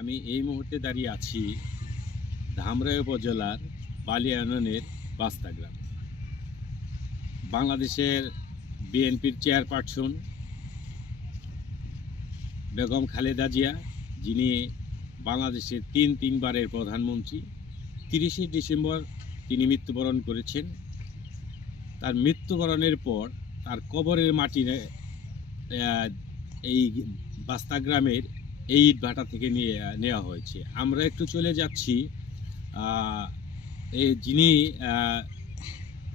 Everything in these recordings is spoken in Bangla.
আমি এই মুহূর্তে দাঁড়িয়ে আছি ধামরাই উপজেলার বালিয়া ইউনিয়নের বাস্তা গ্রাম। বাংলাদেশের বিএনপির চেয়ারপারসন বেগম খালেদা জিয়া, যিনি বাংলাদেশের তিনবারের প্রধানমন্ত্রী, 30শে ডিসেম্বর তিনি মৃত্যুবরণ করেছেন। তার মৃত্যুবরণের পর তার কবরের মাটি এই বাস্তা গ্রামের এই ইটভাটা থেকে নেওয়া হয়েছে। আমরা একটু চলে যাচ্ছি যিনি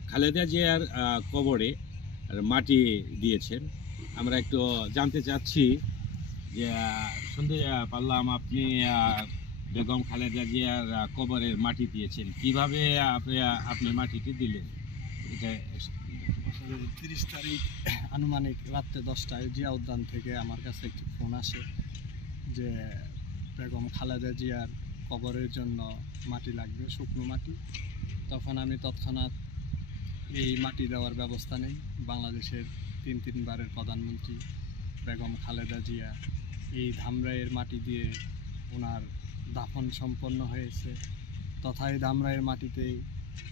খালেদা জিয়ার কবরে মাটি দিয়েছেন। আমরা একটু জানতে চাচ্ছি যে শুনতে পারলাম আপনি বেগম খালেদা জিয়ার কবরের মাটি দিয়েছেন, কিভাবে আপনি মাটিটি দিলেন? এটা 30 তারিখ আনুমানিক রাত্রে 10টায় জিয়া উদ্যান থেকে আমার কাছে একটি ফোন আসে যে বেগম খালেদা জিয়ার কবরের জন্য মাটি লাগবে, শুকনো মাটি। তখন আমি তৎক্ষণাৎ এই মাটি দেওয়ার ব্যবস্থা নেই। বাংলাদেশের তিনবারের প্রধানমন্ত্রী বেগম খালেদা জিয়া এই ধামরাইয়ের মাটি দিয়ে ওনার দাফন সম্পন্ন হয়েছে, তথা এই ধামরাইয়ের মাটিতেই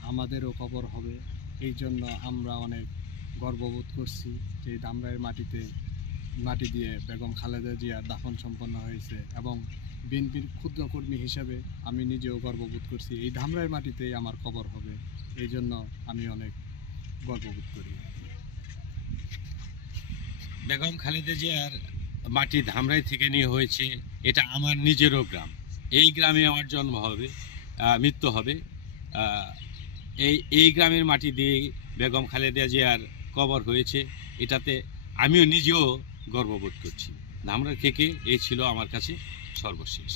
আমাদেরও কবর হবে। এই জন্য আমরা অনেক গর্ববোধ করছি যে এই ধামরাইয়ের মাটি দিয়ে বেগম খালেদা জিয়ার দাফন সম্পন্ন হয়েছে, এবং বিএনপির ক্ষুদ্র কর্মী হিসাবে আমি নিজেও গর্ববোধ করছি এই ধামরাইয়ের মাটিতেই আমার কবর হবে। এই জন্য আমি অনেক গর্ববোধ করি। বেগম খালেদা জিয়ার মাটি ধামরাই থেকে নিয়ে হয়েছে, এটা আমার নিজেরও গ্রাম। এই গ্রামে আমার জন্ম হবে, মৃত্যু হবে। এই গ্রামের মাটি দিয়ে বেগম খালেদা জিয়ার কবর হয়েছে, এটাতে আমিও নিজেও গর্ববোধ করছি। ধামরাই থেকে এই ছিল আমার কাছে সর্বশেষ।